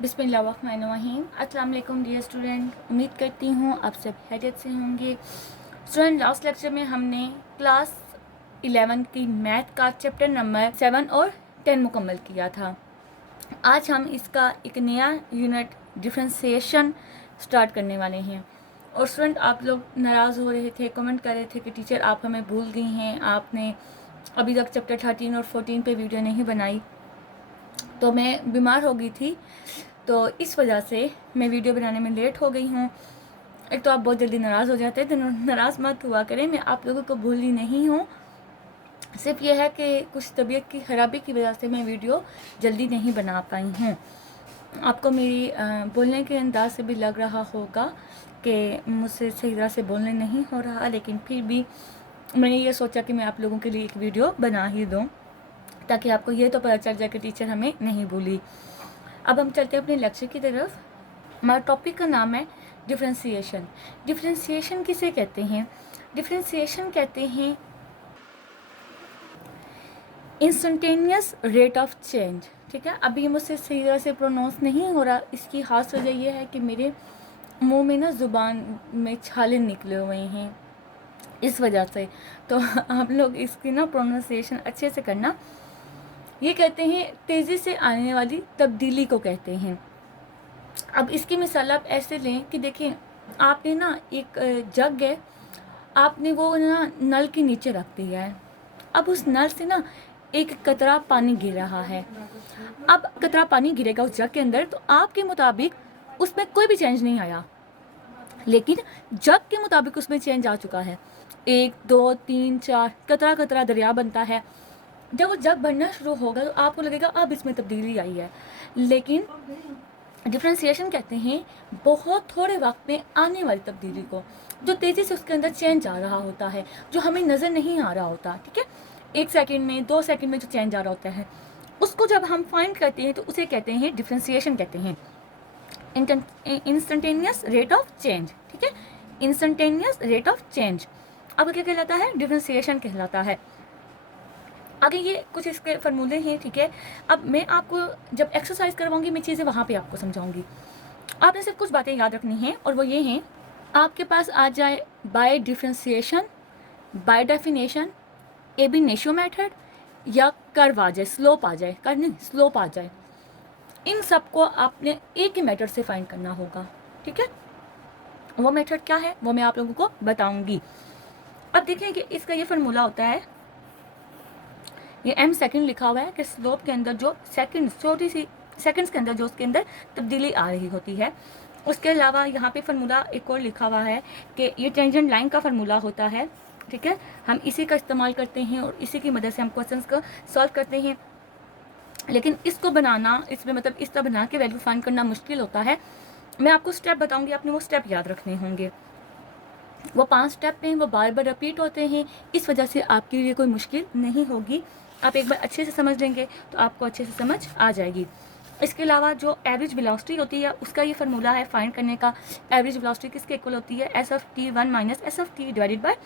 बिस्मिल्लाहिर्रहमानिर्रहीम। अस्सलाम वालेकुम डियर स्टूडेंट, उम्मीद करती हूँ आप सब खैरियत से होंगे। स्टूडेंट, लास्ट लेक्चर में हमने क्लास 11 की मैथ का चैप्टर नंबर 7 और 10 मुकम्मल किया था। आज हम इसका एक नया यूनिट डिफरेंशिएशन स्टार्ट करने वाले हैं। और स्टूडेंट, आप लोग नाराज़ हो रहे थे, कमेंट कर रहे थे कि टीचर आप हमें भूल गई हैं, आपने अभी तक चैप्टर 13 और 14 पे वीडियो नहीं बनाई। तो मैं बीमार हो गई थी, तो इस वजह से मैं वीडियो बनाने में लेट हो गई हूँ। एक तो आप बहुत जल्दी नाराज़ हो जाते हैं, तो नाराज़ मत हुआ करें, मैं आप लोगों को भूली नहीं हूँ। सिर्फ यह है कि कुछ तबीयत की ख़राबी की वजह से मैं वीडियो जल्दी नहीं बना पाई हूँ। आपको मेरी बोलने के अंदाज से भी लग रहा होगा कि मुझसे सही तरह से बोलने नहीं हो रहा, लेकिन फिर भी मैंने ये सोचा कि मैं आप लोगों के लिए एक वीडियो बना ही दूँ, ताकि आपको ये तो पता चल जाए कि टीचर हमें नहीं भूली। अब हम चलते हैं अपने लेक्चर की तरफ। हमारा टॉपिक का नाम है डिफरेंशिएशन। डिफरेंशिएशन किसे कहते हैं? डिफरेंशिएशन कहते हैं इंस्टेंटेनियस रेट ऑफ चेंज। ठीक है, अभी मुझसे सही तरह से प्रोनाउंस नहीं हो रहा, इसकी खास वजह यह है कि मेरे मुंह में ना ज़ुबान में छाले निकले हुए हैं, इस वजह से। तो आप लोग इसकी ना प्रोनाउंसिएशन अच्छे से करना। ये कहते हैं तेज़ी से आने वाली तब्दीली को कहते हैं। अब इसकी मिसाल आप ऐसे लें कि देखिए, आपने ना एक जग है, आपने वो ना नल के नीचे रख दिया है। अब उस नल से ना एक कतरा पानी गिर रहा है। अब कतरा पानी गिरेगा उस जग के अंदर, तो आपके मुताबिक उसमें कोई भी चेंज नहीं आया, लेकिन जग के मुताबिक उसमें चेंज आ चुका है। 1 2 3 4 कतरा कतरा दरिया बनता है। जब वो जग भरना शुरू होगा तो आपको लगेगा अब इसमें तब्दीली आई है, लेकिन डिफरेंशिएशन कहते हैं बहुत थोड़े वक्त में आने वाली तब्दीली को, जो तेज़ी से उसके अंदर चेंज आ रहा होता है, जो हमें नज़र नहीं आ रहा होता। ठीक है, 1 सेकंड में 2 सेकंड में जो चेंज आ रहा होता है, उसको जब हम फाइंड करते हैं तो उसे कहते हैं डिफरेंशिएशन कहते हैं, इंस्टेंटेनियस रेट ऑफ चेंज। ठीक है, इंस्टेंटेनियस रेट ऑफ चेंज अब क्या कहलाता है? डिफरेंशिएशन कहलाता है। आगे ये कुछ इसके फार्मूले हैं। ठीक है, अब मैं आपको जब एक्सरसाइज करवाऊंगी, मैं चीज़ें वहाँ पे आपको समझाऊंगी। आपने सिर्फ कुछ बातें याद रखनी हैं, और वो ये हैं, आपके पास आ जाए by differentiation, by definition, ab initio method, या कर्व आ जाए, स्लोप आ जाए, कर्व नहीं स्लोप आ जाए, इन सबको आपने एक ही मेथड से फाइंड करना होगा। ठीक है, वो मेथड क्या है वो मैं आप लोगों को बताऊंगी। अब देखें कि इसका ये फार्मूला होता है, ये m सेकंड लिखा हुआ है कि स्लोप के अंदर जो सेकंड, छोटी सी सेकंड्स के अंदर जो उसके अंदर तब्दीली आ रही होती है। उसके अलावा यहाँ पे फार्मूला एक और लिखा हुआ है कि ये टेंजेंट लाइन का फार्मूला होता है। ठीक है, हम इसी का इस्तेमाल करते हैं और इसी की मदद से हम क्वेश्चंस को सॉल्व करते हैं, लेकिन इसको बनाना, इसमें मतलब इस तरह बना के वैल्यू फाइंड करना मुश्किल होता है। मैं आपको स्टेप बताऊँगी, आपने वो स्टेप याद रखने होंगे। वो 5 स्टेप हैं, वो बार बार रिपीट होते हैं, इस वजह से आपके लिए कोई मुश्किल नहीं होगी। आप एक बार अच्छे से समझ लेंगे तो आपको अच्छे से समझ आ जाएगी। इसके अलावा जो एवरेज वेलोसिटी होती है, उसका ये फार्मूला है फाइंड करने का। एवरेज वेलोसिटी किसके इक्वल होती है? S of T one minus S of T divided by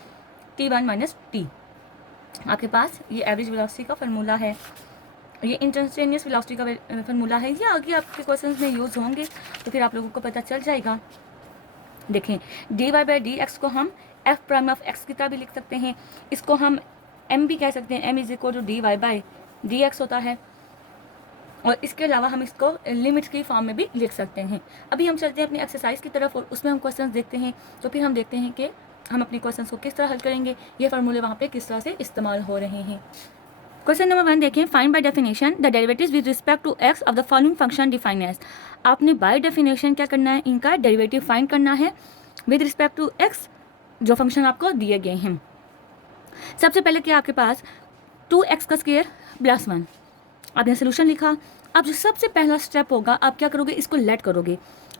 T one minus T. आपके पास ये एवरेज वेलोसिटी का फार्मूला है, ये इंस्टेंटेनियस वेलोसिटी का फार्मूला है। ये आगे आपके क्वेश्चन में यूज़ होंगे, तो फिर आप लोगों को पता चल जाएगा। देखें, d y by D x को हम एफ प्राइम ऑफ एक्स की तरह भी लिख सकते हैं, इसको हम एम भी कह सकते हैं। M is equal to d y by D x होता है, और इसके अलावा हम इसको लिमिट की फॉर्म में भी लिख सकते हैं। अभी हम चलते हैं अपनी एक्सरसाइज की तरफ, और उसमें हम क्वेश्चंस देखते हैं, तो फिर हम देखते हैं कि हम अपने क्वेश्चंस को किस तरह हल करेंगे, ये फार्मूले वहाँ पे किस तरह से इस्तेमाल हो रहे हैं। क्वेश्चन नंबर 1 देखें, find by definition the derivatives with respect to x of the following function define as. आपने बाय डेफिनेशन क्या करना है? इनका डेरिवेटिव फाइंड करना है विद रिस्पेक्ट टू एक्स, जो फंक्शन आपको दिए गए हैं। सबसे पहले क्या आपके पास 2x का स्क्वायर प्लस 1, आपने सोल्यूशन लिखा। अब जो सबसे पहला स्टेप होगा, आप क्या करोगे? इसको लेट करोगे।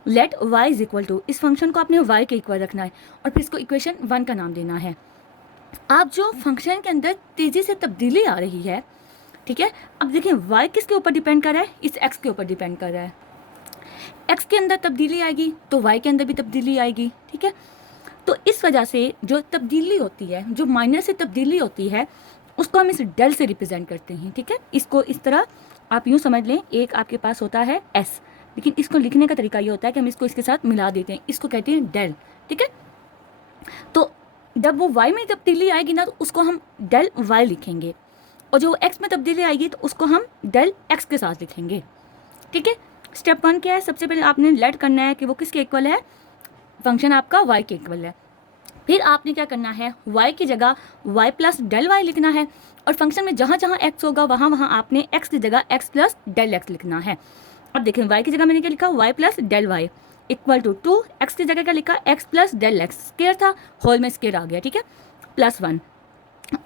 Let y is equal to, इस फंक्शन को आपने y के इक्वल रखना है, और फिर इसको इक्वेशन 1 का नाम देना है। आप जो फंक्शन के अंदर तेज़ी से तब्दीली आ रही है, ठीक है, अब देखिए y किसके ऊपर डिपेंड कर रहा है? इस x के ऊपर डिपेंड कर रहा है। x के अंदर तब्दीली आएगी तो y के अंदर भी तब्दीली आएगी। ठीक है, तो इस वजह से जो तब्दीली होती है, जो माइनस से तब्दीली होती है, उसको हम इस डेल से रिप्रेजेंट करते हैं। ठीक है, इसको इस तरह आप यूँ समझ लें, एक आपके पास होता है s, लेकिन इसको लिखने का तरीका ये होता है कि हम इसको इसके साथ मिला देते हैं, इसको कहते हैं डेल, ठीक है। तो जब वो y में तब्दीली आएगी ना तो उसको हम डेल y लिखेंगे, और जो x में तब्दीली आएगी तो उसको हम डेल x के साथ लिखेंगे, ठीक है। स्टेप 1 क्या है, सबसे पहले आपने लेट करना है कि वो किसके इक्वल है, फंक्शन आपका y के इक्वल है। फिर आपने क्या करना है, y की जगह y प्लस डेल वाई लिखना है, और फंक्शन में जहाँ जहाँ x होगा वहाँ वहाँ आपने x की जगह x प्लस डेल x लिखना है। अब देखें y की जगह मैंने क्या लिखा, y plus del y equal to 2, x की जगह क्या लिखा, x plus del x, square था होल में स्केयर आ गया, ठीक है, प्लस 1।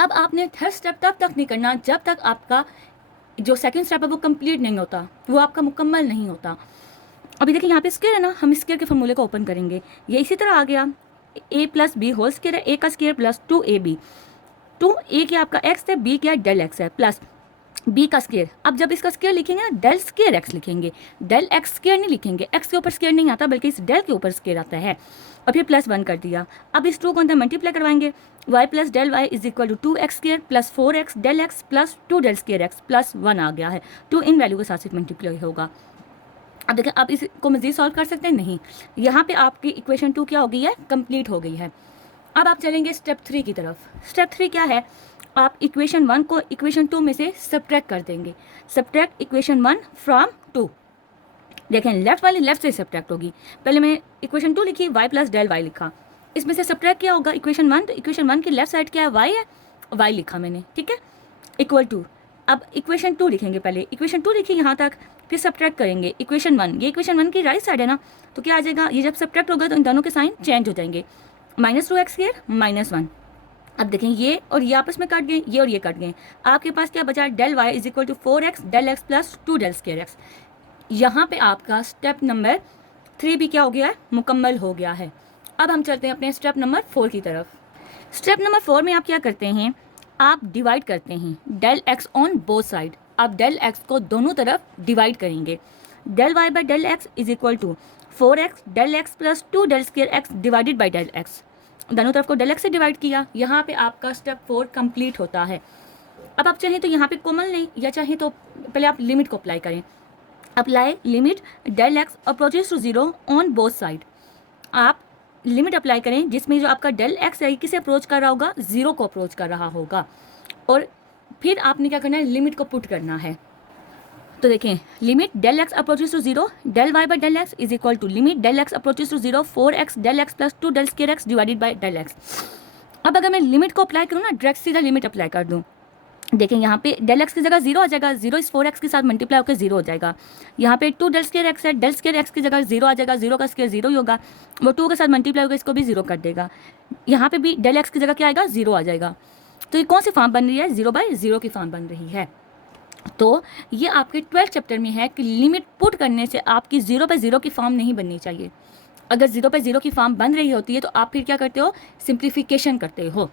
अब आपने थर्ड स्टेप तब तक नहीं करना जब तक आपका जो सेकंड स्टेप है वो कंप्लीट नहीं होता, वो आपका मुकम्मल नहीं होता। अभी देखिए यहाँ पे स्केयर है ना, हम स्केयर के फॉर्मूले को ओपन करेंगे, ये इसी तरह आ गया, a plus b whole square है, a का स्केयर प्लस 2ab, 2a क्या आपका x है, b क्या डेल x है, प्लस b का स्केयर। अब जब इसका स्केयर लिखेंगे ना डेल स्केयर x लिखेंगे, डेल x स्केयर नहीं लिखेंगे, x के ऊपर स्केयर नहीं आता बल्कि इस डेल के ऊपर स्केयर आता है, और फिर प्लस 1 कर दिया। अब इस 2 को अंदर मल्टीप्लाई करवाएंगे, y plus del Y is equal to 2x square plus 4x del x plus 2 del square x plus 1 आ गया है, 2 इन वैल्यू के साथ सिर्फ मल्टीप्लाई होगा। अब देखें आप इसको मज़ीद सॉल्व कर सकते हैं, नहीं, यहाँ पे आपकी इक्वेशन 2 क्या हो गई है, कंप्लीट हो गई है। अब आप चलेंगे स्टेप 3 की तरफ। स्टेप 3 क्या है, आप इक्वेशन 1 को इक्वेशन 2 में से सब्ट्रैक्ट कर देंगे, सब्ट्रैक्ट इक्वेशन 1 फ्रॉम 2। देखें लेफ्ट वाली लेफ्ट से सब्ट्रैक्ट होगी, पहले मैं इक्वेशन 2 लिखी, y प्लस डेल वाई लिखा, इसमें से सब्ट्रैक्ट क्या होगा इक्वेशन 1, तो इक्वेशन 1 की लेफ्ट साइड क्या है, y है, y लिखा मैंने, ठीक है, इक्वल टू। अब इक्वेशन 2 लिखेंगे, पहले इक्वेशन 2 लिखी यहाँ तक, फिर सब्ट्रैक्ट करेंगे इक्वेशन 1, ये इक्वेशन 1 की राइट साइड है ना, तो क्या आ जाएगा, ये जब सब्ट्रैक्ट होगा तो इन दोनों के साइन चेंज हो जाएंगे, -2x स्क्वायर -1। अब देखें ये और ये आपस में कट गए, ये और ये कट गए, आपके पास क्या बचा, del y is equal to 4x del x plus 2 del square x। यहाँ पे आपका स्टेप नंबर 3 भी क्या हो गया है, मुकम्मल हो गया है। अब हम चलते हैं अपने स्टेप नंबर 4 की तरफ। स्टेप नंबर 4 में आप क्या करते हैं, आप डिवाइड करते हैं del x on both side, आप डेल x को दोनों तरफ डिवाइड करेंगे, del y by del x is equal to 4x del x plus 2 del square x divided by del x, दोनों तरफ को डेल x से डिवाइड किया। यहाँ पे आपका स्टेप 4 कंप्लीट होता है। अब आप चाहें तो यहाँ पे कॉमन लें, या चाहें तो पहले आप लिमिट को अप्लाई करें, apply limit del x approaches to 0 on both side. आप लिमिट अप्लाई करें जिसमें जो आपका डेल x है किसे अप्रोच कर रहा होगा, 0 को अप्रोच कर रहा होगा, और फिर आपने क्या करना है, लिमिट को पुट करना है। तो देखें limit del x approaches to 0 del y by del x is equal to limit del x approaches to 0 4x del x plus 2 del square x divided by del x। अब अगर मैं limit को apply करूँ ना, direct सीधा limit apply कर दूँ, देखें यहाँ पे डेल x की जगह 0 आ जाएगा, 0 इस 4x के साथ मल्टीप्लाई होकर 0 हो जाएगा। यहाँ पे 2 डेल स्क्वायर x है, डेल स्क्वायर x की जगह 0 आ जाएगा, 0 का स्क्वायर 0 ही होगा, वो 2 के साथ मल्टीप्लाई होगा, इसको भी 0 कर देगा। यहाँ पे भी डेल x की जगह क्या आएगा, 0 आ जाएगा। तो ये कौन सी फॉर्म बन रही है, 0/0 की फॉर्म बन रही है। तो ये आपके 12th चैप्टर में है कि लिमिट पुट करने से आपकी 0/0 की फॉर्म नहीं बननी चाहिए। अगर 0/0 की फॉर्म बन रही होती है तो आप फिर क्या करते हो, सिंप्लीफिकेशन करते हो।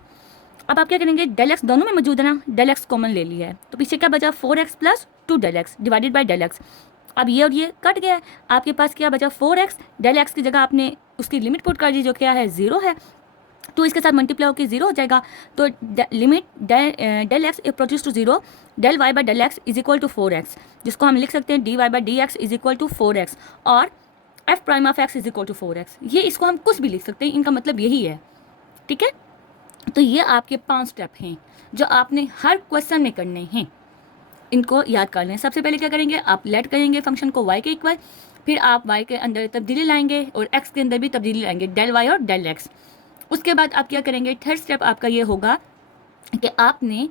अब आप क्या करेंगे, डेल x दोनों में मौजूद है ना, डेल x कॉमन ले लिया है, तो पीछे क्या बचा, 4x plus 2 del x divided by del x। अब ये और ये कट गया है, आपके पास क्या बचा, 4x डेल x की जगह आपने उसकी लिमिट पुट कर दी जो क्या है, 0 है, तो इसके साथ मल्टीप्लाई होकर 0 हो जाएगा। तो limit del x approaches to 0 del y by del x is equal to 4x, जिसको हम लिख सकते हैं dy by D x is equal to 4x, और f prime of x is equal to 4x। ये इसको हम कुछ भी लिख सकते हैं, इनका मतलब यही है, ठीक है। तो ये आपके 5 स्टेप हैं जो आपने हर क्वेश्चन में करने हैं, इनको याद कर लें। सबसे पहले क्या करेंगे, आप लेट करेंगे फंक्शन को y के इक्वल, फिर आप y के अंदर तब्दीली लाएंगे और x के अंदर भी तब्दीली लाएंगे, डेल y और डेल x। उसके बाद आप क्या करेंगे, थर्ड स्टेप आपका ये होगा कि आपने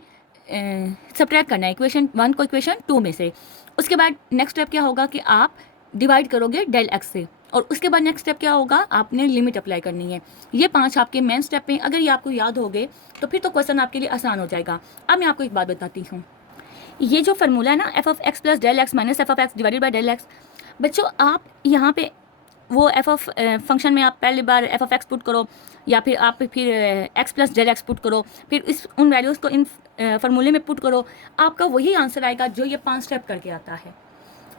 सब्ट्रैक्ट करना है इक्वेशन 1 को इक्वेशन 2 में से। उसके बाद नेक्स्ट स्टेप क्या होगा कि आप डिवाइड करोगे डेल x से, और उसके बाद नेक्स्ट स्टेप क्या होगा, आपने लिमिट अप्लाई करनी है। ये 5 आपके मेन स्टेप हैं, अगर ये आपको याद हो गए तो फिर तो क्वेश्चन आपके लिए आसान हो जाएगा। अब मैं आपको एक बात बताती हूँ, ये जो फार्मूला है ना, f of x plus del x minus f of x divided by del x, बच्चों आप यहाँ पे वो एफ ऑफ फंक्शन में आप पहली बार एफ ऑफ एक्स पुट करो, या फिर आप फिर x plus del x put करो, फिर इस उन वैल्यूज़ को इन फार्मूले में पुट करो, आपका वही आंसर आएगा जो ये 5 स्टेप करके आता है।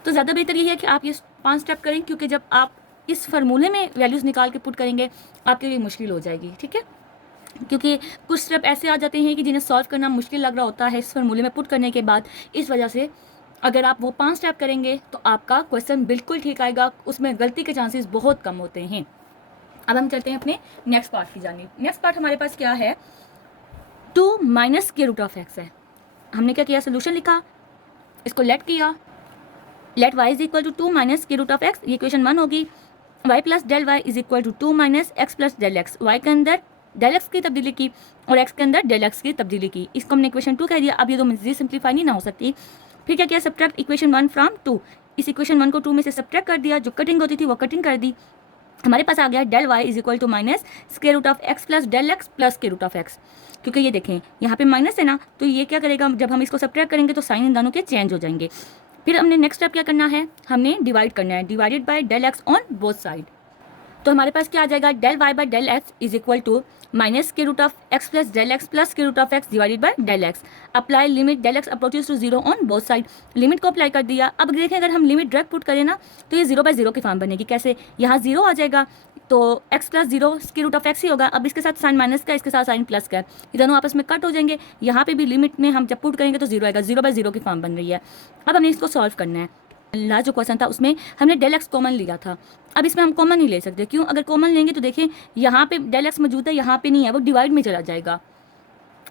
तो ज़्यादा बेहतर ये है कि आप ये 5 स्टेप करें, क्योंकि जब आप इस फार्मूले में वैल्यूज़ निकाल के पुट करेंगे आपके लिए मुश्किल हो जाएगी, ठीक है। क्योंकि कुछ स्टेप ऐसे आ जाते हैं कि जिन्हें सॉल्व करना मुश्किल लग रहा होता है इस फार्मूले में पुट करने के बाद, इस वजह से अगर आप वो 5 स्टेप करेंगे तो आपका क्वेश्चन बिल्कुल ठीक आएगा, उसमें गलती के चांसेस बहुत कम होते हैं। अब हम चलते हैं अपने नेक्स्ट पार्ट की जानिब। नेक्स्ट पार्ट हमारे पास क्या है, 2 minus square root of x है। हमने क्या किया, सोल्यूशन लिखा, इसको लेट किया, let y is equal to 2 minus square root of x, ये इक्वेशन 1 होगी। y plus del Y is equal to 2 minus x plus del x, y के अंदर डेल एक्स की तब्दीली की और एक्स के अंदर डेल एक्स की तब्दीली की, इसको हमने इक्वेशन 2 कह दिया। अब ये दो मजीद सिंप्लीफाई नहीं ना हो सकती। फिर क्या किया, सब्ट्रैक्ट इक्वेशन 1 फ्रॉम 2, इस इक्वेशन 1 को 2 में से सब्ट्रैक्ट कर दिया, जो कटिंग होती थी वो कटिंग कर दी। हमारे पास आ गया del Y is equal to minus square root of x plus del x plus square root of x, क्योंकि ये देखें यहाँ पे माइनस है ना, तो ये क्या करेगा, जब हम इसको सब्ट्रैक्ट करेंगे तो साइन इन दोनों के चेंज हो जाएंगे। फिर हमने नेक्स्ट स्टेप क्या करना है, हमने डिवाइड करना है, divided by del x on both side. तो हमारे पास क्या आ जाएगा, del y by del x is equal to minus square root of x plus del x plus square root of x divided by del x. Apply limit del x approaches to 0 on both side, limit को apply कर दिया। अब देखें अगर हम limit direct put करें ना तो ये 0 बाय 0 की फॉर्म बनेगी। कैसे, यहाँ 0 आ जाएगा तो x plus 0 square root of X ही होगा। अब इसके साथ साइन माइनस का, इसके साथ साइन प्लस का, ये दोनों आपस में कट हो जाएंगे। यहाँ पे भी लिमिट में हम जब पुट करेंगे तो 0 आएगा, 0 बाय 0 की फॉर्म बन रही है। अब हमने इसको सॉल्व करना है। लास्ट जो क्वेश्चन था उसमें हमने डेल एक्स कॉमन लिया था, अब इसमें हम कॉमन नहीं ले सकते। क्यों, अगर कॉमन लेंगे तो देखें यहाँ पे डेल एक्स मौजूद है, यहाँ पे नहीं है, वो डिवाइड में चला जाएगा।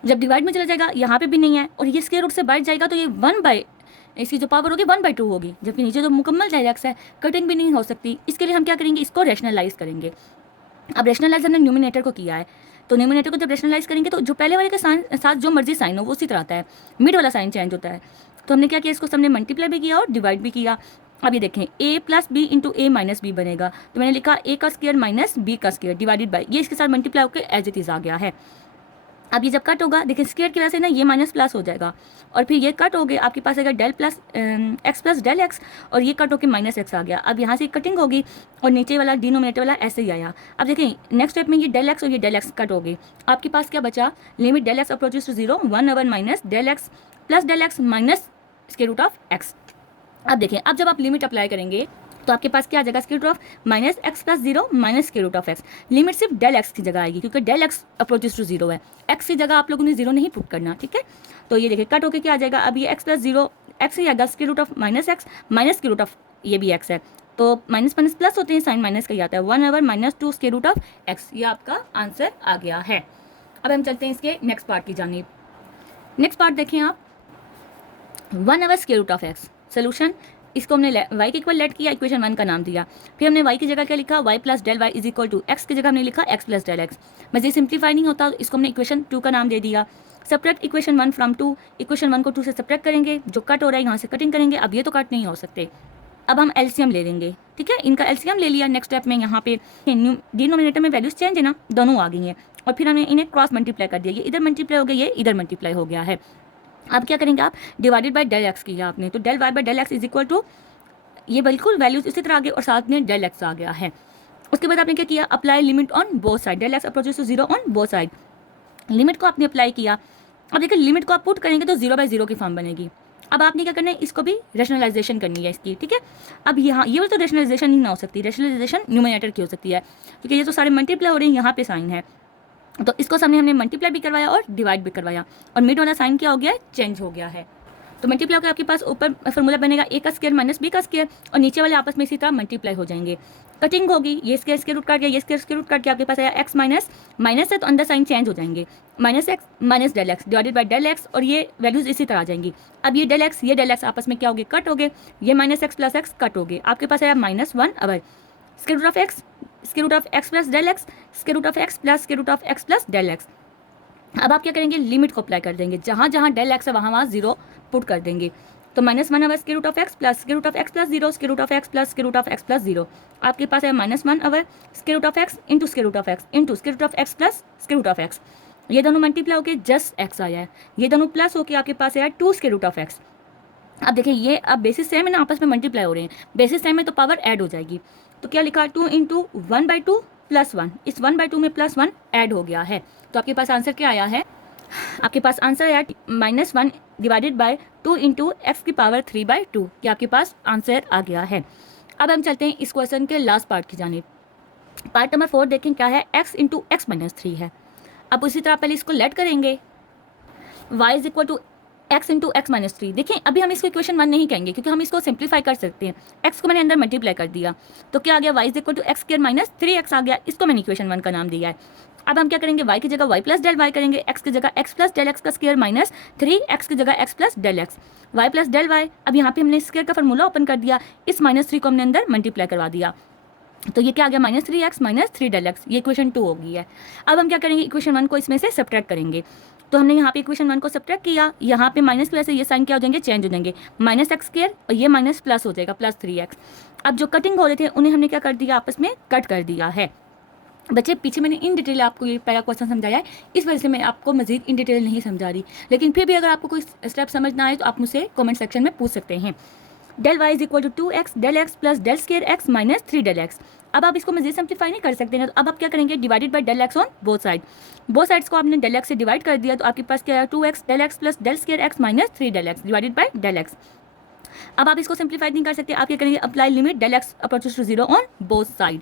जब डिवाइड में चला जाएगा यहाँ पे भी नहीं है और ये स्क्वायर रूट से बढ़ जाएगा तो ये 1 बाय, इसकी जो पावर होगी 1 बाय 2 होगी, जबकि नीचे जो मुकम्मल डेल एक्स है कटिंग भी नहीं हो सकती। इसके लिए हम क्या करेंगे, इसको रैशनलाइज करेंगे। अब रैशनलाइज हमने न्यूमिनेटर को किया है, तो न्यूमिनेटर को जब रैशनलाइज करेंगे तो जो पहले वाले के साथ जो मर्जी साइन हो वो उसी तरह आता है, मिड वाला साइन चेंज होता है। तो हमने क्या किया, इसको हमने मल्टीप्लाई भी किया और डिवाइड भी किया। अब ये देखें a plus b into a minus b बनेगा, तो मैंने लिखा a का स्क्वायर माइनस b का स्क्वायर डिवाइडेड बाई, ये इसके साथ मल्टीप्लाई होकर एज इट इज आ गया है। अब ये जब कट होगा, देखिए स्क्वायर की वजह से ना ये माइनस प्लस हो जाएगा और फिर ये कट हो गया, आपके पास आएगा del plus x plus del x और ये कट होकर माइनस एक्स आ गया। अब यहाँ से कटिंग होगी और नीचे वाला डिनोमिनेटर वाला ऐसे ही आया। अब देखें नेक्स्ट स्टेप में ये डेल एक्स और ये डेल एक्स कट हो गई, आपके पास क्या बचा, limit del x approaches to 0 1 over minus del x plus del x minus square root of x. अब देखें, अब जब आप लिमिट अप्लाई करेंगे तो आपके पास क्या आ जाएगा, square root of minus x plus 0 minus square root of x. Limit सिर्फ डेल एक्स की जगह आएगी क्योंकि डेल एक्स अप्रोचेस टू 0 है, एक्स की जगह आप लोगों ने 0 नहीं पुट करना, ठीक है। तो ये देखिए कट होकर क्या आ जाएगा, अब ये एक्स प्लस 0 एक्स ही आएगा, square root of minus x minus square root of ये भी एक्स है, तो माइनस माइनस प्लस होते हैं, साइन माइनस का ही आता है, 1 over minus 2 square root of x. ये आपका आंसर आ गया है। अब हम चलते हैं इसके नेक्स्ट पार्ट की जानिब। नेक्स्ट पार्ट देखें आप, 1 over square root of x solution, इसको हमने y के इक्वल लेट किया, इक्वेशन 1 का नाम दिया। फिर हमने y की जगह क्या लिखा, y plus del Y is equal to x की जगह हमने लिखा x प्लस डेल एक्स। मज़ीद सिंप्लीफाई नहीं होता, इसको हमने इक्वेशन 2 का नाम दे दिया। सब्ट्रैक्ट इक्वेशन 1 फ्रॉम 2, इक्वेशन 1 को 2 से सब्ट्रैक्ट करेंगे, जो कट हो रहा है यहाँ से कटिंग करेंगे। अब ये तो कट नहीं हो सकते, अब हम एलसीएम ले लेंगे, ठीक है। इनका एलसीएम ले लिया। नेक्स्ट स्टेप में यहाँ पे डिनोमिनेटर में वैल्यूज चेंज है ना, दोनों आ गई हैं और फिर हमने इन्हें क्रॉस मल्टीप्लाई कर दिया, ये इधर मल्टीप्लाई हो गया, ये इधर मल्टीप्लाई हो गया है। अब क्या करेंगे आप, डिवाइडेड बाय डेल एक्स किया आपने, तो del y by del x is equal to, ये बिल्कुल वैल्यूज इसी तरह आ गए और साथ में डेल एक्स आ गया है। उसके बाद आपने क्या किया, apply limit on both side, del x approaches to 0 on both side, limit को आपने अप्लाई किया। अब देखिए लिमिट को आप पुट करेंगे तो 0 बाय 0 की फॉर्म बनेगी। अब आपने क्या करना है, इसको भी रैशनलाइजेशन करनी है इसकी, ठीक है। अब यहाँ ये तो रैशनलाइजेशन ही ना हो सकती, रैशनलाइजेशन न्यूमिनेटर की हो सकती है क्योंकि ये तो सारे मल्टीप्लाई हो रहे हैं, यहाँ पे साइन है, तो इसको सामने हमने मल्टीप्लाई भी करवाया और डिवाइड भी करवाया और मिड वाला साइन क्या हो गया है, चेंज हो गया है। तो मल्टीप्लाई होकर आपके पास ऊपर फॉर्मूला बनेगा a का स्क्वायर माइनस b का स्क्वायर और नीचे वाले आपस में इसी तरह मल्टीप्लाई हो जाएंगे। कटिंग होगी, ये स्क्वायर रूट काट गया, ये स्क्वायर रूट काट के आपके पास आया x माइनस माइनस है तो अंदर साइन चेंज हो जाएंगे, minus x minus del x divided by del x और ये वैल्यूज इसी तरह आ जाएंगी। अब ये डेल एक्स आपस में क्या हो गए, कट हो गए, ये minus x plus x cut हो गए, आपके पास आया -1 over square root of x plus del x, square root of x plus square root of x plus del x. अब आप क्या करेंगे, लिमिट को अप्लाई कर देंगे, जहाँ जहाँ डेल एक्स है वहाँ 0 पुट कर देंगे, तो -1 over square root of x plus square root of x plus 0 square root of x plus square root of x plus 0। आपके पास है -1 over square root of x into square root of x into square root of x plus square root of x. ये दोनों multiply होकर just x आया है, ये दोनों प्लस होकर आपके पास आया 2 स्क्वायर रूट ऑफ एक्स। अब देखिए ये अब बेसिस सेम है ना, आपस में मल्टीप्लाई हो रहे हैं, बेसिस सेम है तो पावर ऐड हो जाएगी। तो क्या लिखा, 2 इंटू 1/2 प्लस 1, इस 1/2 में प्लस 1 ऐड हो गया है। तो आपके पास आंसर क्या आया है, आपके पास आंसर है -1 डिवाइडेड बाय 2 इंटू एक्स की पावर 3/2, ये आपके पास आंसर आ गया है। अब हम चलते हैं इस क्वेश्चन के लास्ट पार्ट की जानिब। पार्ट नंबर 4 देखें क्या है, x इंटू एक्स माइनस 3 है। अब उसी तरह पहले इसको लेट करेंगे, y is equal to x into x minus 3। देखिए अभी हम इसको इक्वेशन 1 नहीं कहेंगे क्योंकि हम इसको सिंप्लीफाई कर सकते हैं। x को मैंने अंदर मल्टीप्लाई कर दिया तो क्या आ गया, y is equal to x square minus 3x आ गया। इसको मैंने इक्वेशन 1 का नाम दिया है। अब हम क्या करेंगे, y की जगह y प्लस डेल y करेंगे, x की जगह x प्लस डेल एक्स का स्क्वायर माइनस 3x की जगह x plus del x, y plus del y। अब यहाँ पे हमने स्क्वायर का फॉर्मूला ओपन कर दिया, इस माइनस 3 को हमने अंदर मल्टीप्लाई करवा दिया तो ये क्या आ गया, minus 3x minus 3 del x. ये इक्वेशन 2 हो गई है। अब हम क्या करेंगे, इक्वेशन 1 को इसमें से सब्ट्रैक्ट करेंगे। तो हमने यहाँ पे इक्वेशन 1 को सब्ट्रैक्ट किया, यहाँ पे माइनस की वजह से ये साइन क्या हो जाएंगे, चेंज हो जाएंगे, माइनस एक्स स्क्वायर और ये माइनस प्लस हो जाएगा प्लस 3x। अब जो कटिंग हो रहे थे उन्हें हमने क्या कर दिया, आपस में कट कर दिया है। बच्चे पीछे मैंने इन डिटेल आपको ये पहला क्वेश्चन समझाया है, इस वजह से मैं आपको मजीद इन डिटेल नहीं समझा रही, लेकिन फिर भी अगर आपको कोई स्टेप समझ ना आए तो आप मुझसे कमेंट सेक्शन में पूछ सकते हैं। Del Y is equal to 2x del x plus del square x minus 3 del x. अब आप इसको मजीद सिंप्लीफाई नहीं कर सकते हैं, तो अब आप क्या करेंगे, divided by del x on both side. Both sides को आपने डेल एक्स से डिवाइड कर दिया तो आपके पास क्या है, 2x del x plus del square x minus 3 del x divided by del x. अब आप इसको सिंप्लीफाई नहीं कर सकते, आप क्या करेंगे, apply limit del x approaches to 0 on both side.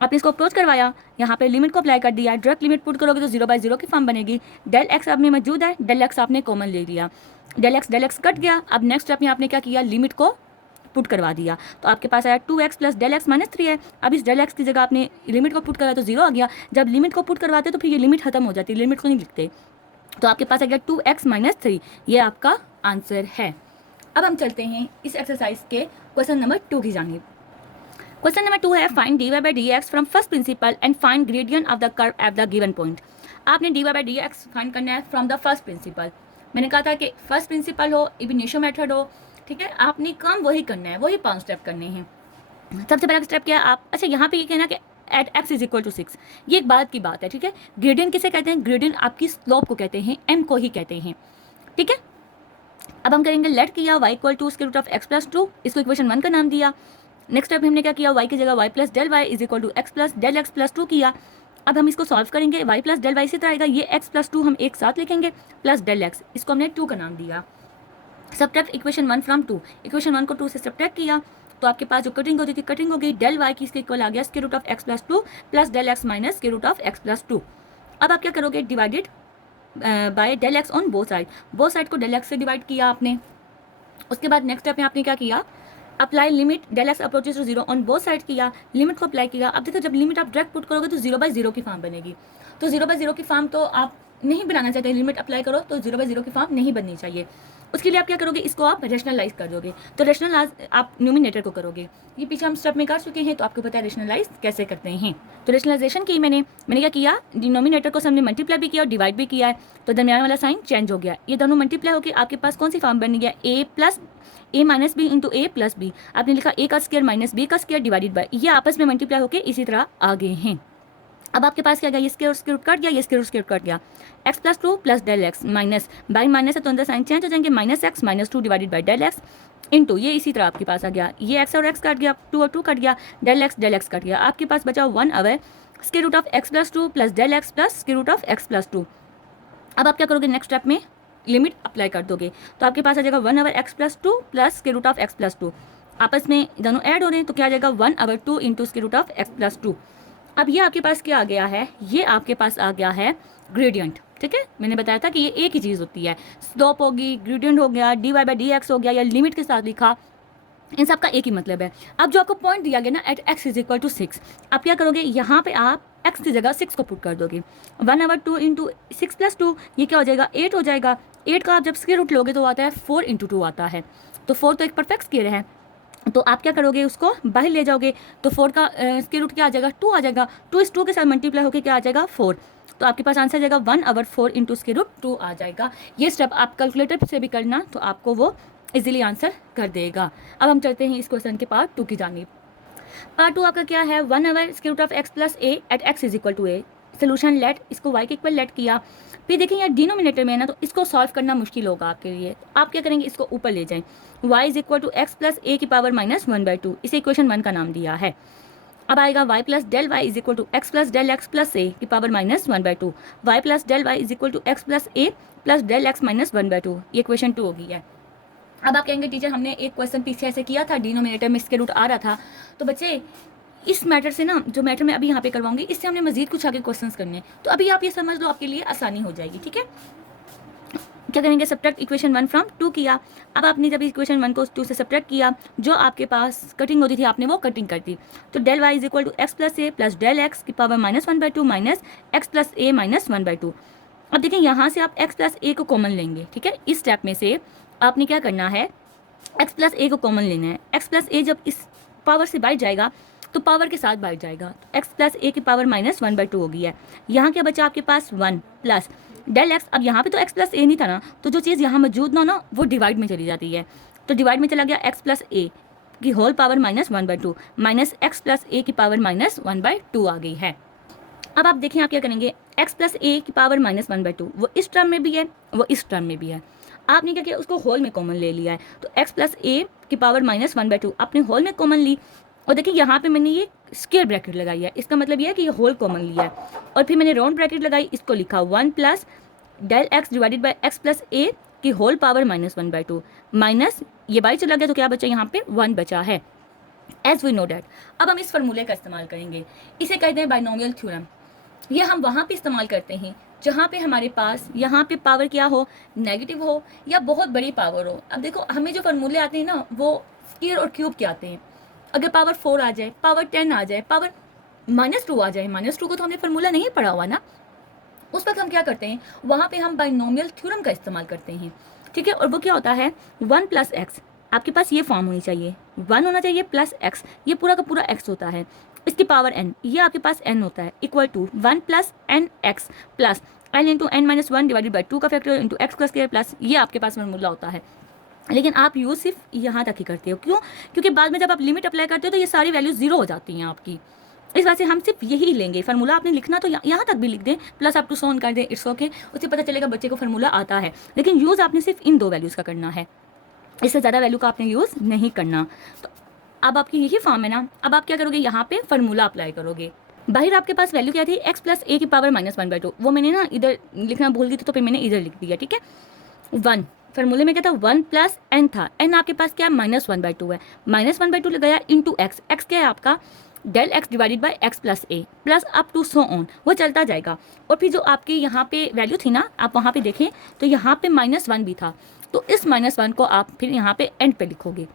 आपने इसको अप्रोच करवाया, यहाँ पे लिमिट को अप्लाई कर दिया, डायरेक्ट लिमिट पुट करोगे तो 0/0 की फॉर्म बनेगी। डेल एक्स आप में मौजूद है, डेल एक्स आपने कॉमन ले लिया, डेल एक्स कट गया। अब नेक्स्ट स्टेप में आपने क्या किया, लिमिट को पुट करवा दिया तो आपके पास आया 2x plus del x minus 3 है। अब इस डेल एक्स की जगह आपने लिमिट को पुट करा तो 0 आ गया। जब लिमिट को पुट करवाते तो फिर ये लिमिट खत्म हो जाती है, लिमिट को नहीं लिखते, तो आपके पास आ गया 2x माइनस 3। ये आपका आंसर है। अब हम चलते हैं इस एक्सरसाइज के क्वेश्चन नंबर 2 की जानिब। क्वेश्चन नंबर 2 है, find dy by dx from first principle and find gradient of the curve at the given point. आपने dy by dx फाइंड करना है फ्रॉम द फर्स्ट प्रिंसिपल। मैंने कहा था कि फर्स्ट प्रिंसिपल हो, इब इनिशियो मेथड हो, ठीक है, आपने काम वही करना है, वही 5 स्टेप करने हैं। सबसे पहला स्टेप क्या है, आप अच्छा यहाँ पे ये कहना कि at x is equal to 6, ये एक बात की बात है, ठीक है। ग्रेडियंट किसे कहते हैं, ग्रेडियंट आपकी स्लोप को कहते हैं, m को ही कहते हैं, ठीक है। अब हम करेंगे लेट किया y equal to square root of x plus 2, इसको इक्वेशन 1 का नाम दिया। नेक्स्ट स्टेप में हमने क्या किया, y की जगह y plus del y is equal to x plus del x plus 2 किया। अब हम इसको सॉल्व करेंगे, y प्लस डेल y इसी तरह आएगा, ये x प्लस 2 हम एक साथ लिखेंगे प्लस डेल x, इसको हमने 2 का नाम दिया। सब्ट्रैक्ट इक्वेशन 1 फ्रॉम 2, इक्वेशन 1 को 2 से सब्ट्रैक्ट किया तो आपके पास जो कटिंग होती थी कटिंग हो गई, डेल y की इसके इक्वल आ गया square root of x plus 2 plus del x minus square root of x plus 2। अब आप क्या करोगे, divided by del x on both side को डेल x से डिवाइड किया आपने। उसके बाद नेक्स्ट स्टेप में आपने क्या किया, apply limit del x approaches to 0 on both side किया, लिमिट को अप्लाई किया। अब देखो जब लिमिट आप डायरेक्ट पुट करोगे तो 0/0 की फॉर्म बनेगी, तो 0/0 की फॉर्म तो आप नहीं बनाना चाहते, लिमिट अप्लाई करो तो 0/0 की फॉर्म नहीं बननी चाहिए। उसके लिए आप क्या करोगे, इसको आप रेशनलाइज कर दोगे, तो रेशनलाइज आप न्यूमिनेटर को करोगे। ये पीछे हम स्टेप में कर चुके हैं तो आपको पता है रेशनलाइज कैसे करते हैं। तो रेशनलाइजेशन की मैंने क्या किया, डिनोमिनेटर को हमने मल्टीप्लाई भी किया और डिवाइड भी किया है, तो दरमियान वाला साइन चेंज हो गया। ये दोनों मल्टीप्लाई होकर आपके पास कौन सी फॉर्म बन गया, A plus a minus B into A plus B. आपने लिखा a का स्क्वायर माइनस b का स्क्वायर डिवाइडेड बाय, ये आपस में मल्टीप्लाई होकर इसी तरह आ गए हैं। अब आपके पास क्या गया, ये स्क्वायर रूट कट गया, ये स्क्वायर कट गया, x plus 2 plus del x minus by minus है तो अंदर साइन चेंज हो जाएंगे, minus x minus 2 divided by del x into ये इसी तरह आपके पास आ गया, ये x और x कट गया, 2 और 2 कट गया, डेल एक्स कट गया, आपके पास बचा 1 over square root of x plus 2 plus del x plus square root of x plus 2। अब आप क्या करोगे, नेक्स्ट स्टेप में लिमिट अप्लाई कर दोगे तो आपके पास आ जाएगा 1 over x plus 2 plus square root of x plus 2, आपस में दोनों ऐड हो रहे हैं तो क्या आ जाएगा 1 over 2 into square root of x plus 2। अब ये आपके पास क्या आ गया है, ये आपके पास आ गया है ग्रेडियंट, ठीक है। मैंने बताया था कि ये एक ही चीज़ होती है, स्लोप होगी, ग्रेडियंट हो गया, dy बाई dx हो गया या लिमिट के साथ लिखा, इन सब का एक ही मतलब है। अब जो आपको पॉइंट दिया गया ना at x is equal to 6, आप क्या करोगे, यहाँ पे आप x की जगह 6 को पुट कर दोगे, 1 अवर 2 इंटू 6 प्लस 2, ये क्या हो जाएगा 8 हो जाएगा। 8 का आप जब स्क्वायर रूट लोगे तो आता है 4 इंटू 2 आता है, तो 4 तो एक परफेक्ट स्क्वायर है, तो आप क्या करोगे, उसको बाहर ले जाओगे तो 4 का स्क्वायर रूट क्या आ जाएगा 2 आ जाएगा, 2 इस 2 के साथ मल्टीप्लाई होकर क्या आ जाएगा 4, तो आपके पास आंसर आ जाएगा 1 अवर 4 इंटू स्क्वायर रूट 2 आ जाएगा। ये स्टेप आप कैलकुलेटर से भी करना तो आपको वो इजीली आंसर कर देगा। अब हम चलते हैं इस क्वेश्चन के पार्ट 2 की जानिब। पार्ट 2 आपका क्या है, 1 over square root of x plus a at x is equal to a। Solution let, इसको y के इक्वल लेट किया, फिर देखिए यहाँ डिनोमिनेटर में है ना तो इसको सॉल्व करना मुश्किल होगा आपके लिए, आप क्या करेंगे, इसको ऊपर ले जाएं, y is equal to x plus a की पावर माइनस 1/2, इसे इक्वेशन 1 का नाम दिया है। अब आएगा y plus del Y is equal to x plus del x plus a की power minus 1/2, y plus del Y is equal to x plus a plus del x minus 1/2, ये equation 2 हो गई है। अब आप कहेंगे टीचर हमने एक क्वेश्चन पीछे ऐसे किया था, डिनोमिनेटर में स्क्वायर रूट आ रहा था, तो बच्चे इस मैटर से ना, जो मैटर मैं अभी यहाँ पे करवाऊंगी, इससे हमने मजीद कुछ आगे क्वेश्चंस करने हैं, तो अभी आप ये समझ लो, आपके लिए आसानी हो जाएगी, ठीक है। क्या करेंगे, सब्ट्रैक्ट इक्वेशन 1 फ्रॉम 2 किया। अब आपने जब इक्वेशन 1 को 2 से सब्ट्रैक्ट किया, जो आपके पास कटिंग होती थी आपने वो कटिंग कर दी। तो del Y is equal to x plus a plus del x की power -1/2 minus x plus a minus 1/2। अब देखिए यहाँ से आप एक्स प्लस ए को कॉमन लेंगे, ठीक है। इस स्टेप में से आपने क्या करना है, एक्स प्लस ए को कॉमन लेना है। एक्स प्लस ए जब इस पावर से बाइट जाएगा तो पावर के साथ बाइट जाएगा, तो एक्स प्लस ए की पावर -1/2 हो गई है। यहाँ क्या बचा आपके पास 1 प्लस डेल एक्स। अब यहाँ पे तो एक्स प्लस ए नहीं था ना, तो जो चीज़ यहाँ मौजूद ना वो डिवाइड में चली जाती है, तो डिवाइड में चला गया एक्स प्लस ए की whole power -1/2 minus x plus A की पावर -1/2 आ गई है। अब आप देखें आप क्या करेंगे, एक्स प्लस ए की पावर -1/2 वो इस टर्म में भी है, वो इस टर्म में भी है। आपने क्या किया, उसको होल में कॉमन ले लिया है, तो एक्स प्लस ए की पावर -1/2 आपने होल में कॉमन ली। और देखिए यहाँ पे मैंने ये स्क्वायर ब्रैकेट लगाई है, इसका मतलब ये है कि ये होल कॉमन लिया है। और फिर मैंने राउंड ब्रैकेट लगाई, इसको लिखा 1 plus del x divided by x plus A की होल पावर -1/2 माइनस ये बाई चला गया, तो क्या बचा यहाँ पे 1 बचा है। As we know that. अब हम इस फार्मूले का इस्तेमाल करेंगे, इसे कहते हैं बाइनोमियल थ्योरम। ये हम वहाँ पे इस्तेमाल करते हैं जहाँ पे हमारे पास यहाँ पे पावर क्या हो, नेगेटिव हो या बहुत बड़ी पावर हो। अब देखो हमें जो फार्मूले आते हैं ना वो स्क्वायर और क्यूब के आते हैं। अगर पावर 4 आ जाए, पावर 10 आ जाए, पावर -2 आ जाए, -2 को तो हमने फार्मूला नहीं पढ़ा हुआ ना, उस वक्त हम क्या करते हैं, वहाँ पे हम बाइनोमियल थ्योरम का इस्तेमाल करते हैं, ठीक है। और वो क्या होता है, 1 प्लस एक्स, आपके पास ये फॉर्म होनी चाहिए, 1 होना चाहिए प्लस एक्स, ये पूरा का पूरा एक्स होता है, इसकी पावर n, ये आपके पास n होता है, equal to 1 plus n x plus n into n minus 1 divided by 2 का फैक्टर इंटू एक्स का स्क्वायर प्लस, ये आपके पास फॉर्मूला होता है। लेकिन आप यूज़ सिर्फ यहाँ तक ही करते हो, क्यों? क्योंकि बाद में जब आप लिमिट अप्लाई करते हो तो ये सारी वैल्यू जीरो हो जाती हैं आपकी। इस वजह से हम सिर्फ यही लेंगे, फार्मूला आपने लिखना तो यहाँ तक भी लिख दें, प्लस आप टू सोन कर दें, इट्स ओके, उससे पता चलेगा बच्चे को फार्मूला आता है। लेकिन यूज़ आपने सिर्फ इन 2 वैल्यूज़ का करना है, इससे ज़्यादा वैल्यू का आपने यूज़ नहीं करना। तो अब आपकी यही फॉर्म है ना, अब आप क्या करोगे, यहाँ पे फार्मूला अप्लाई करोगे। बाहर आपके पास वैल्यू क्या थी, एक्स प्लस ए की पावर -1/2, वो मैंने ना इधर लिखना भूल गई थी तो फिर मैंने इधर लिख दिया, ठीक है। 1 फार्मूले में क्या था, 1 प्लस एन था, एन आपके पास क्या है, -1/2 है, -1/2 लगाया इंटू एक्स, एक्स क्या है आपका del x divided by x plus a plus up to so on, वो चलता जाएगा। और फिर जो आपकी यहाँ पे वैल्यू थी ना, आप वहाँ पे देखें तो यहाँ पे -1 भी था, तो इस -1 को आप फिर यहाँ पे एंड पे लिखोगे।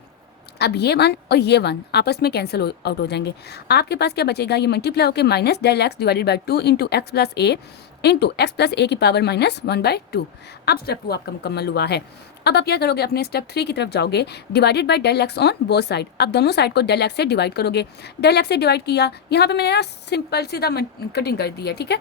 अब ये 1 और ये 1 आपस में कैंसिल आउट हो जाएंगे, आपके पास क्या बचेगा, ये मल्टीप्लाई होकर minus del x divided by 2 into X plus A into X plus A की पावर -1/2। अब स्टेप 2 आपका मुकम्मल हुआ है। अब आप क्या करोगे, अपने स्टेप 3 की तरफ जाओगे, divided by del x on both side. अब दोनों साइड को डेल एक्स से डिवाइड करोगे, डेल एक्स से डिवाइड किया, यहाँ पे मैंने ना सिंपल सीधा कटिंग कर दी है, ठीक है।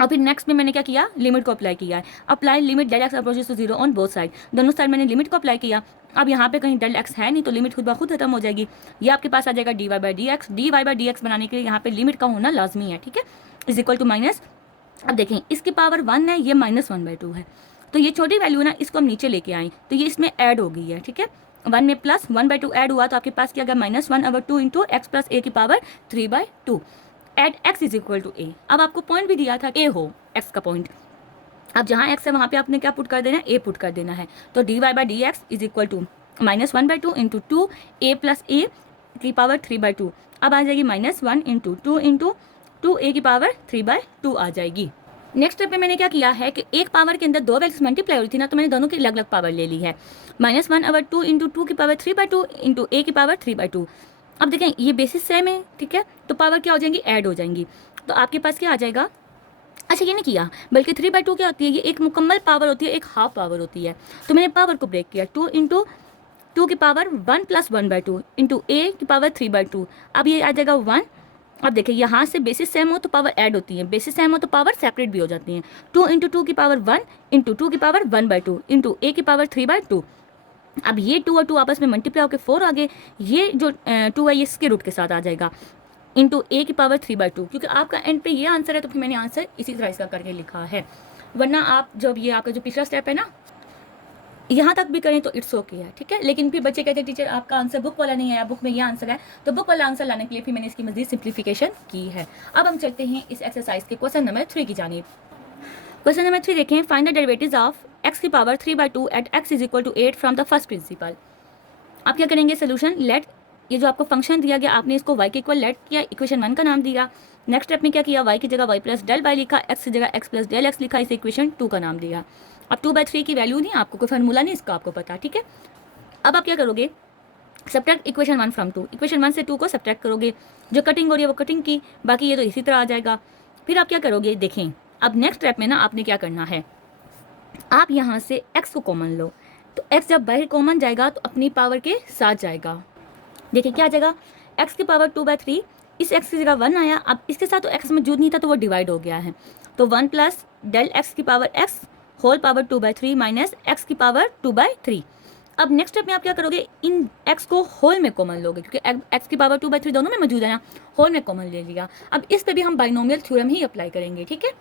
और फिर नेक्स्ट में मैंने क्या किया, लिमिट को अप्लाई किया है, apply limit del x approaches to 0 on both side, दोनों साइड मैंने लिमिट को अप्लाई किया। अब यहाँ पे कहीं डेल एक्स है नहीं तो लिमिट खुद ब खुद खत्म हो जाएगी, ये आपके पास आ जाएगा dy by D x. dy by D x बनाने के लिए यहाँ पे लिमिट का होना लाजमी है, ठीक है, इज इक्वल टू माइनस। अब देखें इसकी पावर 1 है, ये -1/2 है, तो ये छोटी वैल्यू ना इसको हम नीचे लेके आए तो ये इसमें ऐड हो गई है, ठीक है। 1 में प्लस 1/2 ऐड हुआ तो आपके पास क्या गया, -1/2 इंटू एक्स प्लस ए की power 3/2 at X is equal to A. अब आपको पॉइंट भी दिया था ए हो एक्स का पॉइंट, अब जहाँ एक्स है वहाँ पे आपने क्या पुट कर देना है, ए पुट कर देना है। तो dy by D x is equal to -1/2 into 2 A plus A की पावर 3/2, अब आ जाएगी -1 इंटू 2 इंटू 2a की पावर 3/2 आ जाएगी। नेक्स्ट स्टेप पे मैंने क्या किया है कि एक पावर के अंदर 2 वैल्यूज मल्टीप्लाई हो रही थी ना, तो मैंने दोनों की अलग अलग पावर ले ली है, -1/2 इंटू 2 की पावर 3/2 इंटू a की पावर 3/2। अब देखें ये बेसिस सेम है, ठीक है, तो पावर क्या हो जाएंगी, ऐड हो जाएंगी, तो आपके पास क्या आ जाएगा। अच्छा ये नहीं किया, बल्कि 3/2 क्या होती है, ये एक मुकम्मल पावर होती है, एक हाफ पावर होती है, तो मैंने पावर को ब्रेक किया, 2 इंटू 2 की पावर 1 प्लस 1/2 इंटू ए की पावर 3/2। अब ये आ जाएगा 1। अब देखिए यहाँ से बेसिस सेम हो तो पावर ऐड होती है, बेसिस सेम हो तो पावर सेपरेट भी हो जाती हैं। 2 इंटू 2 की पावर 1 इंटू 2 की पावर 1/2 इंटू ए की पावर 3/2। अब ये 2 और 2 आपस में मल्टीप्लाई होकर 4 आ गए, ये जो 2 है ये इसके रूट के साथ आ जाएगा इंटू ए की पावर 3/2। क्योंकि आपका एंड पे ये आंसर है तो फिर मैंने आंसर इसी तरह इसका करके लिखा है, वरना आप जब ये आपका जो पिछला स्टेप है ना यहाँ तक भी करें तो इट्स ओके है, ठीक है। लेकिन फिर बच्चे कहते हैं टीचर आपका आंसर बुक वाला नहीं है, बुक में ये आंसर है, तो बुक वाला आंसर लाने के लिए फिर मैंने इसकी मजीद सिंप्लीफिकेशन की है। अब हम चलते हैं इस एक्सरसाइज के क्वेश्चन नंबर 3 की जानिब। क्वेश्चन नंबर 3 देखें, find the derivatives of x की power 3/2 at x is equal to 8 from the first principle. आप क्या करेंगे, सोल्यूशन लेट, ये जो आपको फंक्शन दिया गया आपने इसको y के इक्वल लेट किया, इक्वेशन 1 का नाम दिया। नेक्स्ट स्टेप में क्या किया, y की जगह y प्लस डेल y लिखा, x की जगह x प्लस डेल x लिखा, इसे इक्वेशन 2 का नाम दिया। अब 2/3 की वैल्यू नहीं, आपको कोई फार्मूला नहीं इसका आपको पता, ठीक है। अब आप क्या करोगे, सब्ट्रैक्ट इक्वेशन 1 फ्रॉम 2, इक्वेशन 1 से 2 को सब्ट्रैक्ट करोगे, जो कटिंग हो रही है वो कटिंग की, बाकी ये तो इसी तरह आ जाएगा। फिर आप क्या करोगे, देखें अब नेक्स्ट स्टेप में ना आपने क्या करना है, आप यहाँ से x को कॉमन लो, तो x जब बाहर कॉमन जाएगा तो अपनी पावर के साथ जाएगा। देखिए क्या आ जाएगा, x की पावर 2/3, इस x की जगह 1 आया, अब इसके साथ तो x मौजूद नहीं था तो वो डिवाइड हो गया है, तो 1 प्लस डेल x की power x whole power 2/3 minus x की पावर 2/3। अब नेक्स्ट स्टेप में आप क्या करोगे, इन x को होल में कॉमन लोगे, क्योंकि x की पावर 2/3 दोनों में मौजूद है ना, होल में कॉमन ले लिया। अब इस पे भी हम बाइनोमियल थ्योरम ही अप्लाई करेंगे, ठीक है।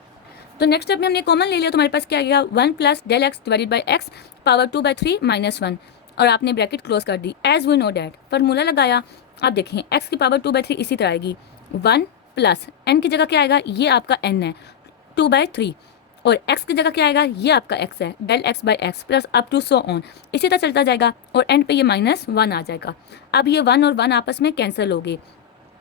तो नेक्स्ट स्टेप में हमने कॉमन ले लिया, तो हमारे पास क्या आ गया, 1 plus del x divided by X power 2/3 minus 1, और आपने ब्रैकेट क्लोज कर दी। As we know that formula लगाया, अब देखें x की पावर 2/3 इसी तरह आएगी, 1 प्लस n की जगह क्या आएगा, ये आपका n है 2/3, और x की जगह क्या आएगा, ये आपका x है del x by x plus up to so on, इसी तरह चलता जाएगा, और एंड पे ये -1 आ जाएगा। अब ये 1 और 1 आपस में कैंसिल हो गए,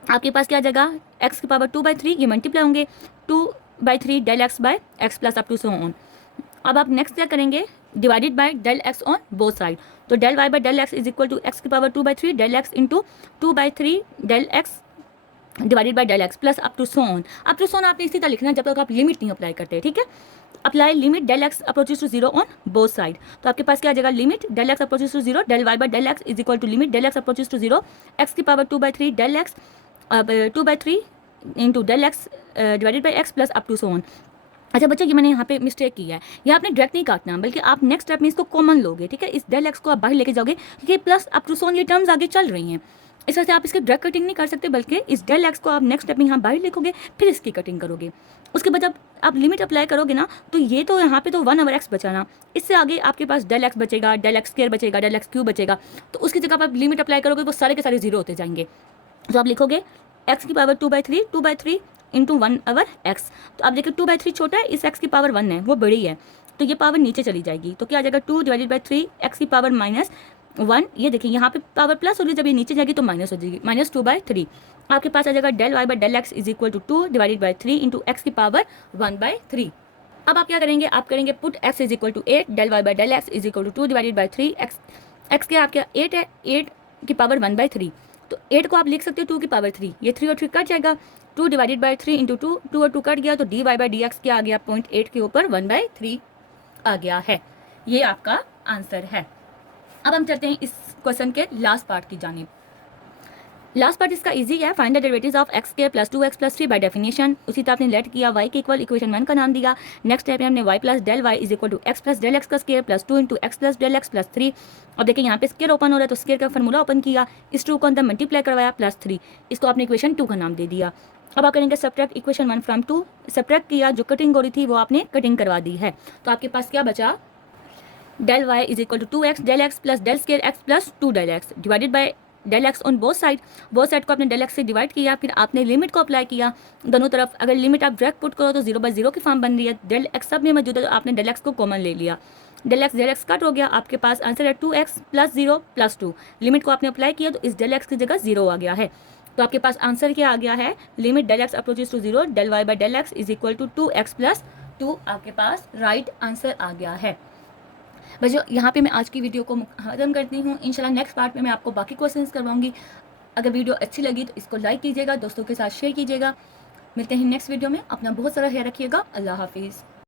आपके पास क्या आ जाएगा, x की पावर 2/3 ये मल्टीप्लाई होंगे 2/3 del x by x plus up to so on. अब आप नेक्स्ट क्या करेंगे, divided by del x on both side, तो del Y by del x is equal to x की power 2/3 del x into 2/3 del x divided by del x plus up to so on. Up to so on आपने इसी तरह लिखना है जब तक आप लिमिट नहीं अप्लाई करते, ठीक है। Apply limit del x approaches to 0 on both side, तो आपके पास क्या आ जाएगा, limit del x approaches to 0 del Y by del x is equal to limit del x approaches to 0 x की पावर 2/3 डेल एक्स, अब 2/3 into del x divided by x plus up to so on. अच्छा बच्चों, ये मैंने यहाँ पे mistake की है, ये आपने डायरेक्ट नहीं काटना, बल्कि आप नेक्स्ट स्टेप में इसको कॉमन लोगे, ठीक है। इस डेल एक्स को आप बाहर लेके जाओगे, क्योंकि plus up to so on ये टर्म्स आगे चल रही हैं, इस वजह से आप इसकी डायरेक्ट कटिंग नहीं कर सकते, बल्कि इस डेल एक्स को आप नेक्स्ट स्टेप में यहाँ बाहर लिखोगे, फिर इसकी कटिंग करोगे। उसके बाद जब आप लिमिट अप्लाई करोगे ना, तो ये तो यहाँ पे तो 1 ओवर एक्स बचा ना, इससे आगे आपके पास डेल एक्स बचेगा, डेल एक्स स्क्वायर बचेगा, डेल एक्स क्यूब बचेगा, तो उसकी जगह आप लिमिट अप्लाई करोगे वो सारे के सारे 0 होते जाएंगे। तो आप लिखोगे एक्स की पावर 2/3 इंटू 1 ओवर एक्स, तो आप देखिए 2/3 छोटा है, इस एक्स की पावर 1 है वो बड़ी है, तो ये पावर नीचे चली जाएगी, तो क्या आ जाएगा 2 डिवाइडेड बाई 3 एक्स की पावर -1, ये देखिए यहाँ पे पावर प्लस होगी, जब ये नीचे जाएगी तो माइनस हो जाएगी, -2/3। आपके पास आ जाएगा del Y by del x is equal to 2 divided by 3 into x की पावर 1/3। अब आप क्या करेंगे, आप करेंगे put x is equal to 8 del Y by del x is equal to 2 divided by 3 x के आपके 8 है, 8 की पावर 1/3, तो 8 को आप लिख सकते हो 2 की पावर 3, ये 3 और 3 कट जाएगा, 2 डिवाइडेड बाई 3 इंटू 2, 2 और 2 कट गया, तो d y by D x क्या आ गया, 0.8 के ऊपर 1/3 आ गया है, ये आपका आंसर है। अब हम चलते हैं इस क्वेश्चन के लास्ट पार्ट की जानिब। लास्ट पार्ट इसका इजी है, find the derivatives of x square plus 2x plus 3 by definition. उसी तरह आपने लेट किया y के इक्वल इक्वेशन 1 का नाम दिया। नेक्स्ट स्टेप में हमने y plus del Y is equal to x plus del x का square plus 2 into X plus del x plus 3। अब देखिए यहाँ पे स्क्वायर ओपन हो रहा है, तो स्क्वायर का फॉर्मूला ओपन किया, इस 2 को अंदर मल्टीप्लाई करवाया प्लस 3, इसको आपने इक्वेशन 2 का नाम दे दिया। अब आप करेंगे सब्ट्रैक्ट इक्वेशन 1 फ्रॉम 2, सब्ट्रैक्ट किया, जो कटिंग हो रही थी वो आपने कटिंग करवा दी है, तो आपके पास क्या बचा, del Y is equal to 2x del x plus del square x plus 2 del x divided by del x on both side को आपने डेल एक्स से डिवाइड किया, फिर आपने लिमिट को अप्लाई किया दोनों तरफ। अगर लिमिट आप डायरेक्ट पुट करो तो 0/0 की फॉर्म बन रही है, डेल एक्स सब में मौजूद है, तो आपने डेल एक्स को कॉमन ले लिया, डेल एक्स कट हो गया, आपके पास आंसर है 2x प्लस 0 प्लस 2। लिमिट को आपने अप्लाई किया तो इस डेल एक्स की जगह 0 आ गया है, तो आपके पास आंसर क्या आ गया है, limit del x approaches to 0 del Y by del x is equal to 2x plus 2, आपके पास राइट आंसर आ गया है। बच्चों यहाँ पे मैं आज की वीडियो को खत्म करती हूँ, इंशाल्लाह नेक्स्ट पार्ट में मैं आपको बाकी क्वेश्चंस करवाऊंगी। अगर वीडियो अच्छी लगी तो इसको लाइक कीजिएगा, दोस्तों के साथ शेयर कीजिएगा। मिलते हैं नेक्स्ट वीडियो में, अपना बहुत सारा ख्याल रखिएगा, अल्लाह हाफिज़।